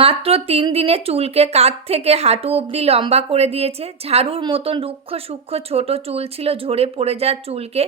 মাত্র 3 দিনে চুলকে কাঁধ থেকে হাঁটু অবধি লম্বা করে দিয়েছে। ঝাড়ুর মতন রুক্ষ সূক্ষ্ম ছোট চুল ছিল, ঝরে পড়ে যাওয়া চুলকে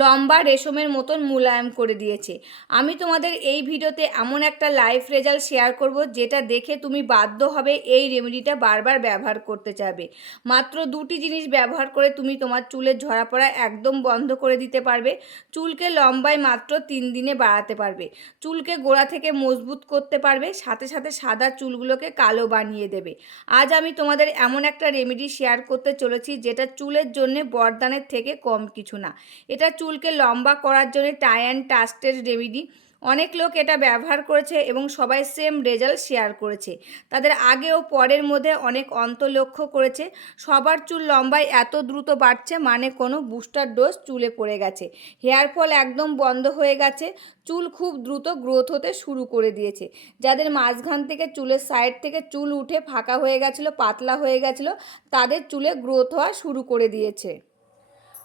লম্বা রেশমের মতন মোলায়েম করে দিয়েছে। আমি তোমাদের এই ভিডিওতে এমন একটা লাইভ রেজাল্ট শেয়ার করব যেটা দেখে তুমি বাধ্য হবে এই রেমেডিটা বারবার ব্যবহার করতে চাইবে। মাত্র 2টি জিনিস ব্যবহার করে তুমি তোমার চুলের ঝরা পড়া একদম বন্ধ করে দিতে পারবে। চুলকে লম্বায় মাত্র 3 দিনে বাড়াতে পারবে। চুলকে গোড়া থেকে মজবুত করতে পারবে, সাথে সাথে সাদা চুলগুলোকে কালো বানিয়ে দেবে। আজ আমি তোমাদের এমন একটা রেমেডি শেয়ার করতে চলেছি যেটা চুলের জন্য বরদানের থেকে কম কিছু না। এটা চুলকে লম্বা করার জন্য টাই অ্যান্ড টাস্টের রেমেডি। অনেক লোক এটা ব্যবহার করেছে এবং সবাই সেম রেজাল্ট শেয়ার করেছে। তাদের আগে ও পরের মধ্যে অনেক অন্তর লক্ষ্য করেছে। সবার চুল লম্বায় এত দ্রুত বাড়ছে, মানে কোনো বুস্টার ডোজ চুলে পড়ে গেছে। হেয়ার ফল একদম বন্ধ হয়ে গেছে। চুল খুব দ্রুত গ্রোথ হতে শুরু করে দিয়েছে। যাদের মাঝখান থেকে চুলের সাইড থেকে চুল উঠে ফাঁকা হয়ে গেছিলো, পাতলা হয়ে গেছিলো, তাদের চুলে গ্রোথ হওয়া শুরু করে দিয়েছে।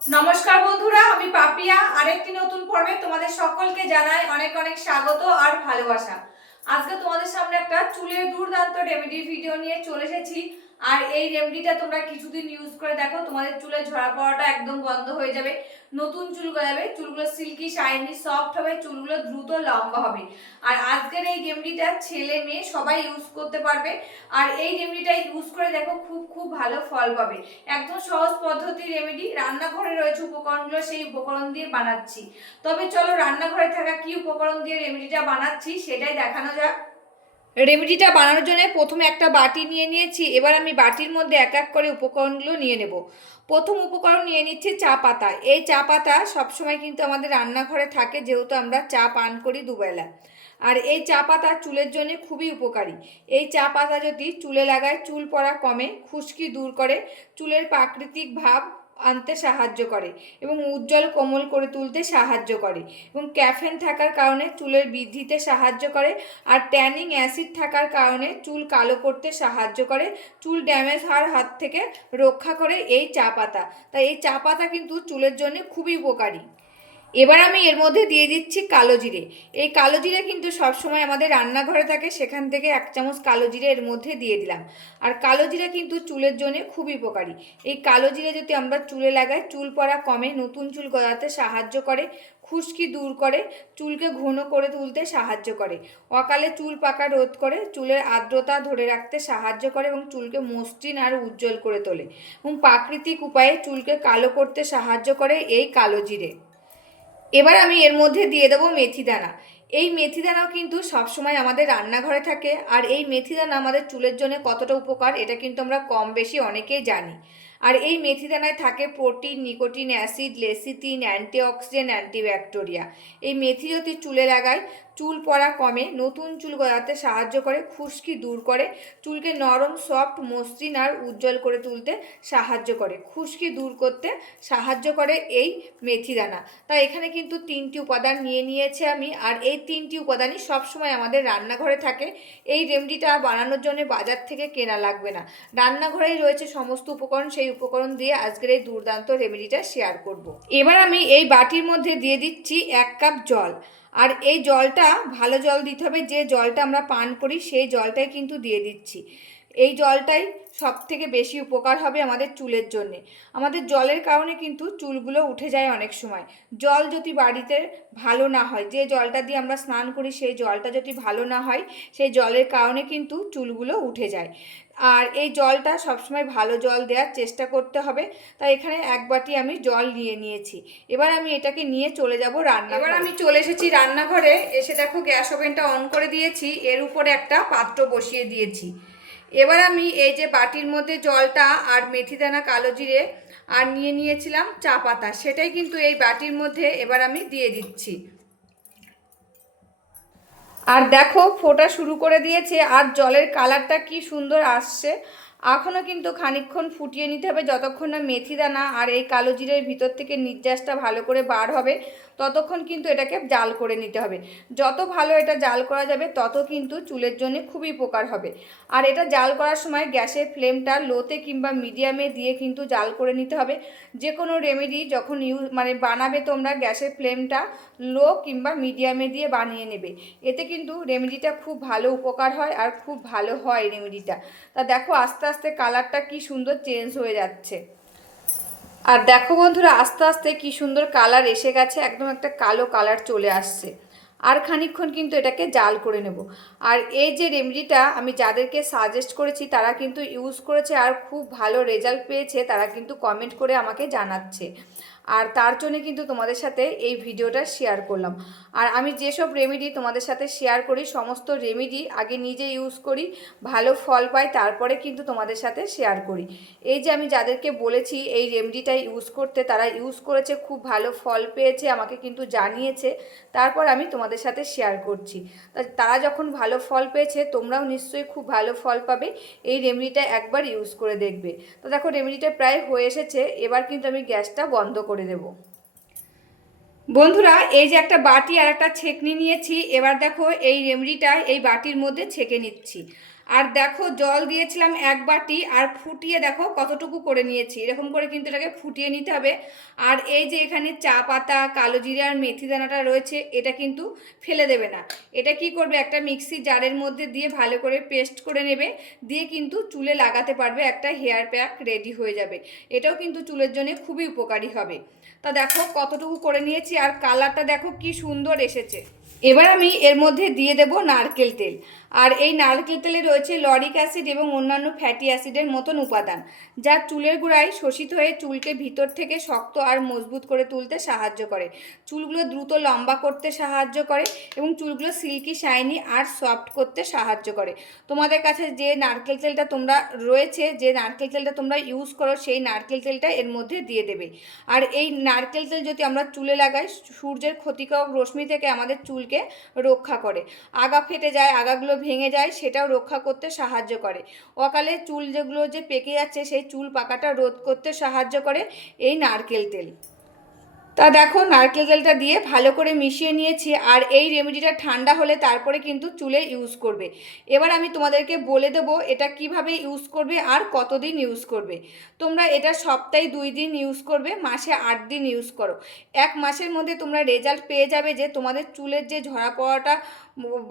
নমস্কার বন্ধুরা, আমি পাপিয়া। আরেকটি নতুন পর্বে তোমাদের সকলকে জানাই অনেক অনেক স্বাগত আর ভালোবাসা। আজকে তোমাদের সামনে একটা চুলের দুর্দান্ত রেমেডির ভিডিও নিয়ে চলে এসেছি। আর এই রেমেডিটা তোমরা কিছুদিন ইউজ করে দেখো, তোমাদের চুলের ঝরা পড়াটা একদম বন্ধ হয়ে যাবে, নতুন চুল গজাবে, চুলগুলো সিল্কি শাইনি সফট হবে, চুলগুলো দ্রুত লম্বা হবে। আর আজকের এই রেমেডিটা ছেলে মেয়ে সবাই ইউজ করতে পারবে। আর এই রেমেডিটা ইউজ করে দেখো, খুব খুব ভালো ফল পাবে। একদম সহজ পদ্ধতি রেমেডি। রান্নাঘরে রয়েছে উপকরণগুলো, সেই উপকরণ দিয়ে বানাচ্ছি। তবে চলো রান্নাঘরে থাকা কি উপকরণ দিয়ে রেমেডিটা বানাচ্ছি সেটাই দেখানো যাক। রেমেডিটা বানানোর জন্য প্রথমে একটা বাটি নিয়ে নিয়েছি। এবার আমি বাটির মধ্যে এক এক করে উপকরণগুলো নিয়ে নেব। প্রথম উপকরণ নিয়ে নিচ্ছি চা পাতা। এই চা পাতা সবসময় কিন্তু আমাদের রান্নাঘরে থাকে, যেহেতু আমরা চা পান করি দুবেলা। আর এই চা পাতা চুলের জন্য খুবই উপকারী। এই চা পাতা যদি চুলে লাগায়, চুল পড়া কমে, খুশকি দূর করে, চুলের প্রাকৃতিক ভাব আনতে সাহায্য করে এবং উজ্জ্বল কোমল করে তুলতে সাহায্য করে এবং ক্যাফেন থাকার কারণে চুলের বৃদ্ধিতে সাহায্য করে। আর ট্যানিং অ্যাসিড থাকার কারণে চুল কালো করতে সাহায্য করে, চুল ড্যামেজ হওয়ার হাত থেকে রক্ষা করে এই চা পাতা। তাই এই চা পাতা কিন্তু চুলের জন্য খুবই উপকারী। এবার আমি এর মধ্যে দিয়ে দিচ্ছি কালো জিরে। এই কালো জিরে কিন্তু সবসময় আমাদের রান্নাঘরে থাকে, সেখান থেকে 1 চামচ কালো জিরে এর মধ্যে দিয়ে দিলাম। আর কালো জিরে কিন্তু চুলের জন্য খুবই উপকারী। এই কালো জিরে যদি আমরা চুলে লাগাই, চুল পড়া কমে, নতুন চুল গজাতে সাহায্য করে, খুশকি দূর করে, চুলকে ঘন করে তুলতে সাহায্য করে, অকালে চুল পাকা রোধ করে, চুলের আর্দ্রতা ধরে রাখতে সাহায্য করে এবং চুলকে মসৃণ আর উজ্জ্বল করে তোলে এবং প্রাকৃতিক উপায়ে চুলকে কালো করতে সাহায্য করে এই কালো জিরে। এবার আমি এর মধ্যে দিয়ে দেবো মেথি দানা। এই মেথি দানাও কিন্তু সবসময় আমাদের রান্নাঘরে থাকে। আর এই মেথি দানা আমাদের চুলের জন্য কতটা উপকার এটা কিন্তু আমরা কম বেশি অনেকেই জানি। আর এই মেথি দানায় থাকে protein, nicotine, acid, lecithin, antioxidant, অ্যান্টিব্যাকটেরিয়া। এই মেথি যদি চুলে লাগায়, চুল পড়া কমে, নতুন চুল গজাতে সাহায্য করে, খুশকি দূর করে, চুলকে নরম সফট মসৃণ আর উজ্জ্বল করে তুলতে সাহায্য করে, খুশকি দূর করতে সাহায্য করে এই মেথি দানা। তাই এখানে কিন্তু 3টি উপাদান নিয়ে নিয়েছে আমি। আর এই 3টি উপাদানই সবসময় আমাদের রান্নাঘরে থাকে। এই রেমেডিটা বানানোর জন্য বাজার থেকে কেনা লাগবে না, রান্নাঘরেই রয়েছে সমস্ত উপকরণ। সেই উপকরণ দিয়ে আজকের এই দুর্দান্ত রেমেডিটা শেয়ার করব। এবার আমি এই বাটির মধ্যে দিয়ে দিচ্ছি 1 কাপ জল। আর এই জলটা ভালো জল দিতে হবে, যে জলটা আমরা পান করি সেই জলটাই কিন্তু দিয়ে দিচ্ছি। এই জলটাই সব থেকে বেশি উপকার হবে আমাদের চুলের জন্যে। আমাদের জলের কারণে কিন্তু চুলগুলো উঠে যায় অনেক সময়। জল যদি বাড়িতে ভালো না হয়, যে জলটা দিয়ে আমরা স্নান করি সেই জলটা যদি ভালো না হয়, সেই জলের কারণে কিন্তু চুলগুলো উঠে যায়। আর এই জলটা সবসময় ভালো জল দেওয়ার চেষ্টা করতে হবে। তাই এখানে 1 বাটি আমি জল নিয়ে নিয়েছি। এবার আমি এটাকে নিয়ে চলে যাব রান্না। এবার আমি চলে এসেছি রান্নাঘরে। এসে দেখো গ্যাস ওভেনটা অন করে দিয়েছি, এর উপরে একটা পাত্র বসিয়ে দিয়েছি। এবার আমি এই যে বাটির মধ্যে জলটা আর মেথি দানা, কালো জিরে আর নিয়ে নিয়েছিলাম চা পাতা, সেটাই কিন্তু এই বাটির মধ্যে এবার আমি দিয়ে দিচ্ছি। আর দেখো ফোটা শুরু করে দিয়েছে আর জলের কালারটা কি সুন্দর আসছে। এখনও কিন্তু খানিকক্ষণ ফুটিয়ে নিতে হবে, যতক্ষণ না মেথি দানা আর এই কালো জিরের ভিতর থেকে নির্যাসটা ভালো করে বার হবে ততক্ষণ কিন্তু এটাকে জাল করে নিতে হবে। যত ভালো এটা জাল করা যাবে তত কিন্তু চুলের জন্য খুবই উপকার হবে। আর এটা জাল করার সময় গ্যাসের ফ্লেমটা লোতে কিংবা মিডিয়ামে দিয়ে কিন্তু জাল করে নিতে হবে। যে কোনো রেমেডি যখন বানাবে তোমরা গ্যাসের ফ্লেমটা লো কিংবা মিডিয়ামে দিয়ে বানিয়ে নেবে, এতে কিন্তু রেমেডিটা খুব ভালো উপকার হয় আর খুব ভালো হয় রেমেডিটা। তা দেখো আস্তে আস্তে কালারটা কি সুন্দর চেঞ্জ হয়ে যাচ্ছে। আর দেখো বন্ধুরা আস্তে আস্তে কি সুন্দর কালার এসে গেছে, একদম একটা কালো কালার চলে আসছে। আর খানিকক্ষণ কিন্তু এটাকে জাল করে নেব। আর এই যে রেমেডিটা আমি যাদেরকে সাজেস্ট করেছি তারা কিন্তু ইউজ করেছে আর খুব ভালো রেজাল্ট পেয়েছে, তারা কিন্তু কমেন্ট করে আমাকে জানাচ্ছে। আর তার জন্য কিন্তু তোমাদের সাথে এই ভিডিওটা শেয়ার করলাম। আর আমি যেসব রেমেডি তোমাদের সাথে শেয়ার করি সমস্ত রেমেডি আগে নিজে ইউজ করি, ভালো ফল পাই, তারপরে কিন্তু তোমাদের সাথে শেয়ার করি। এই যে আমি যাদেরকে বলেছি এই রেমেডিটা ইউজ করতে, তারা ইউজ করেছে, খুব ভালো ফল পেয়েছে, আমাকে কিন্তু জানিয়েছে, তারপর আমি তোমাদের সাথে শেয়ার করছি। তারা যখন ভালো ফল পেয়েছে তোমরাও নিশ্চয়ই খুব ভালো ফল পাবে। এই রেমেডিটা একবার ইউজ করে দেখবে। তো দেখো রেমেডিটা প্রায় হয়ে এসেছে, এবার কিন্তু আমি গ্যাসটা বন্ধ করে দেব। বন্ধুরা এই যে একটা বাটি আর একটা ছেঁকনি নিয়েছি, এবার দেখো এই রেমেডিটা এই বাটির মধ্যে ছেঁকে নিচ্ছি। আর দেখো জল দিয়েছিলাম 1 বাটি, আর ফুটিয়ে দেখো কতটুকু করে নিয়েছি, এরকম করে কিন্তু এটাকে ফুটিয়ে নিতে হবে। আর এই যে এখানে চা পাতা, কালো জিরা আর মেথি দানাটা রয়েছে, এটা কিন্তু ফেলে দেবে না। এটা কি করবে, একটা মিক্সি জারের মধ্যে দিয়ে ভালো করে পেস্ট করে নেবে, দিয়ে কিন্তু চুলে লাগাতে পারবে, একটা হেয়ার প্যাক রেডি হয়ে যাবে। এটাও কিন্তু চুলের জন্য খুবই উপকারী হবে। তা দেখো কতটুকু করে নিয়েছি আর কালারটা দেখো কি সুন্দর এসেছে। এবার আমি এর মধ্যে দিয়ে দেব নারকেল তেল। আর এই নারকেল তেলে রয়েছে লরিক অ্যাসিড এবং অন্যান্য ফ্যাটি অ্যাসিডের মতন উপাদান, যা চুলের গোড়ায় শোষিত হয়ে চুলকে ভিতর থেকে শক্ত আর মজবুত করে তুলতে সাহায্য করে, চুলগুলো দ্রুত লম্বা করতে সাহায্য করে এবং চুলগুলো সিল্কি শাইনি আর সফট করতে সাহায্য করে। তোমাদের কাছে যে নারকেল তেলটা তোমরা ইউজ করো সেই নারকেল তেলটা এর মধ্যে দিয়ে দেবে। আর এই নারকেল তেল যদি আমরা চুলে লাগাই সূর্যের ক্ষতিকারক রশ্মি থেকে আমাদের চুলকে রক্ষা করে, আগা ফেটে যায়, আগাগুলো ভেঙে যায়, সেটাও রক্ষা করতে সাহায্য করে, অকালে চুল যেগুলো যে পেকে যাচ্ছে সেই চুল পাকাটা রোধ করতে সাহায্য করে এই নারকেল তেল। তা দেখো নারকেল তেলটা দিয়ে ভালো করে মিশিয়ে নিয়েছি। আর এই রেমেডিটা ঠান্ডা হলে তারপরে কিন্তু চুলে ইউজ করবে। এবার আমি তোমাদেরকে বলে দেবো এটা কিভাবে ইউজ করবে আর কতদিন ইউজ করবে। তোমরা এটা সপ্তাহে 2 দিন ইউজ করবে, মাসে 8 দিন ইউজ করো। 1 মাসের মধ্যে তোমরা রেজাল্ট পেয়ে যাবে যে তোমাদের চুলের যে ঝরা পড়াটা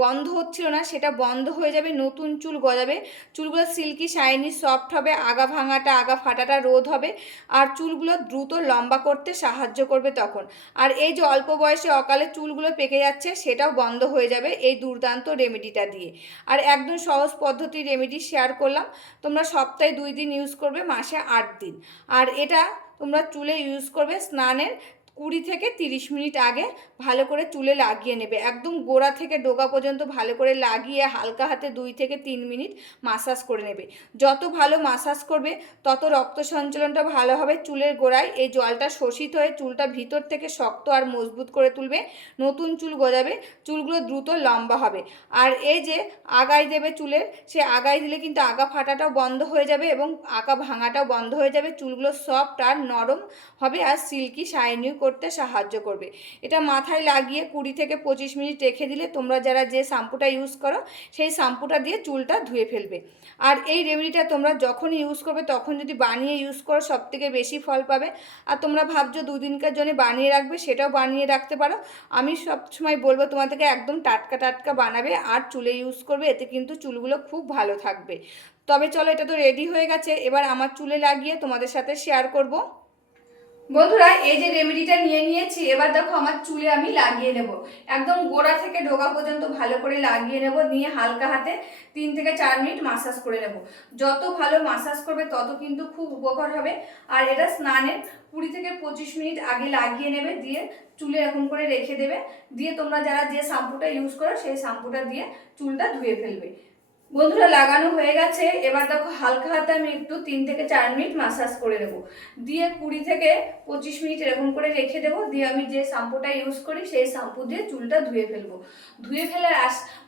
বন্ধ হচ্ছিল না সেটা বন্ধ হয়ে যাবে, নতুন চুল গজাবে, চুলগুলো সিল্কি শাইনি সফট হবে, আগা ভাঙাটা আগা ফাটাটা রোধ হবে, আর চুলগুলো দ্রুত লম্বা করতে সাহায্য করবে তখন। আর এই যে অল্প বয়সে অকালে চুলগুলো পেকে যাচ্ছে সেটাও বন্ধ হয়ে যাবে এই দুর্দান্ত রেমেডিটা দিয়ে। আর একদম সহজ পদ্ধতির রেমেডি শেয়ার করলাম। তোমরা সপ্তাহে 2 দিন ইউজ করবে, মাসে 8 দিন। আর এটা তোমরা চুলে ইউজ করবে স্নানের 20 থেকে 30 মিনিট আগে ভালো করে চুলে লাগিয়ে নেবে, একদম গোড়া থেকে ডোগা পর্যন্ত ভালো করে লাগিয়ে হালকা হাতে 2 থেকে 3 মিনিট মাসাজ করে নেবে। যত ভালো মাসাজ করবে তত রক্ত সঞ্চালনটা ভালো হবে চুলের গোড়ায়, এই জলটা শোষিত হয়ে চুলটা ভিতর থেকে শক্ত আর মজবুত করে তুলবে, নতুন চুল গজাবে, চুলগুলো দ্রুত লম্বা হবে। আর এই যে আগায় দেবে চুলের, সে আগায় দিলে কিন্তু আগা ফাটাটাও বন্ধ হয়ে যাবে এবং আগা ভাঙাটাও বন্ধ হয়ে যাবে, চুলগুলো সফট আর নরম হবে আর সিল্কি শাইনি করতে সাহায্য করবে। এটা মাথায় লাগিয়ে 20 থেকে 25 মিনিট রেখে দিলে তোমরা যারা যে শ্যাম্পুটা ইউজ করো সেই শ্যাম্পুটা দিয়ে চুলটা ধুয়ে ফেলবে। আর এই রেমেডিটা তোমরা যখনই ইউজ করবে তখন যদি বানিয়ে ইউজ করো সবথেকে বেশি ফল পাবে। আর তোমরা ভাবছো 2 দিনকার জন্য বানিয়ে রাখবে, সেটাও বানিয়ে রাখতে পারো। আমি সবসময় বলবো তোমাদেরকে একদম টাটকা টাটকা বানাবে আর চুলে ইউজ করবে, এতে কিন্তু চুলগুলো খুব ভালো থাকবে। তবে চলো এটা তো রেডি হয়ে গেছে, এবার আমার চুলে লাগিয়ে তোমাদের সাথে শেয়ার করব। বন্ধুরা এই যে রেমেডিটা নিয়ে নিয়েছি, এবার দেখো আমার চুলে আমি লাগিয়ে নেব, একদম গোড়া থেকে ডোগা পর্যন্ত ভালো করে লাগিয়ে নেব, নিয়ে হালকা হাতে 3 থেকে 4 মিনিট মাসাজ করে নেব। যত ভালো মাসাজ করবে তত কিন্তু খুব উপকার হবে। আর এটা স্নানের 20 থেকে 25 মিনিট আগে লাগিয়ে নেবে, দিয়ে চুলে এরকম করে রেখে দেবে, দিয়ে তোমরা যারা যে শ্যাম্পুটা ইউজ করো সেই শ্যাম্পুটা দিয়ে চুলটা ধুয়ে ফেলবে। বন্ধুরা লাগানো হয়ে গেছে। এবার দেখো হালকা হাতে আমি একটু 3 থেকে 4 মিনিট মাসাজ করে দেবো, দিয়ে 20 থেকে 25 মিনিট এরকম করে রেখে দেবো। দিয়ে আমি যে শ্যাম্পুটা ইউজ করি সেই শ্যাম্পু দিয়ে চুলটা ধুয়ে ফেলবো। ধুয়ে ফেলার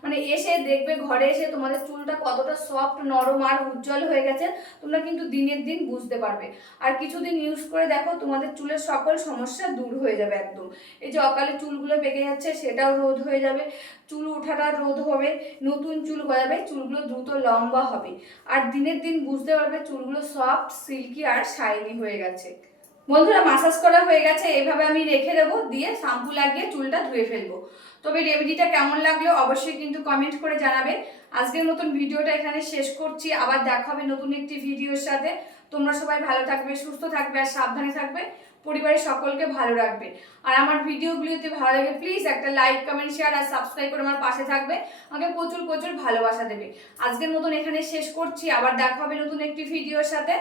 মানে এসে দেখবে ঘরে এসে তোমাদের চুলটা কতটা সফট, নরম আর উজ্জ্বল হয়ে গেছে। তোমরা কিন্তু দিনের দিন বুঝতে পারবে। আর কিছুদিন ইউজ করে দেখো তোমাদের চুলের সকল সমস্যা দূর হয়ে যাবে একদম। এই যে অকালে চুলগুলো পেকে যাচ্ছে সেটাও রোধ হয়ে যাবে, চুল ওঠাটা রোধ হবে, নতুন চুল গজাবে, চুলগুলো দ্রুত লম্বা হবে। আর দিনের দিন বুঝতে পারবে চুলগুলো সফট, সিল্কি আর শাইনি হয়ে গেছে। বন্ধুরা মাসাজ করা হয়ে গেছে, এভাবে আমি রেখে দেবো, দিয়ে শ্যাম্পু লাগিয়ে চুলটা ধুয়ে ফেলবো। তবে রেমেডিটা কেমন লাগলো অবশ্যই কিন্তু কমেন্ট করে জানাবে। আজকের মতন ভিডিওটা এখানে শেষ করছি, আবার দেখা হবে নতুন একটি ভিডিওর সাথে। তোমরা সবাই ভালো থাকবে, সুস্থ থাকবে আর সাবধানে থাকবে, পরিবারের সকলকে ভালো রাখবে। আর আমার ভিডিওগুলি যদি ভালো লাগে প্লিজ একটা লাইক, কমেন্ট, শেয়ার আর সাবস্ক্রাইব করে আমার পাশে থাকবে, আমাকে প্রচুর প্রচুর ভালোবাসা দেবে। আজকের মতন এখানে শেষ করছি, আবার দেখা হবে নতুন একটি ভিডিওর সাথে।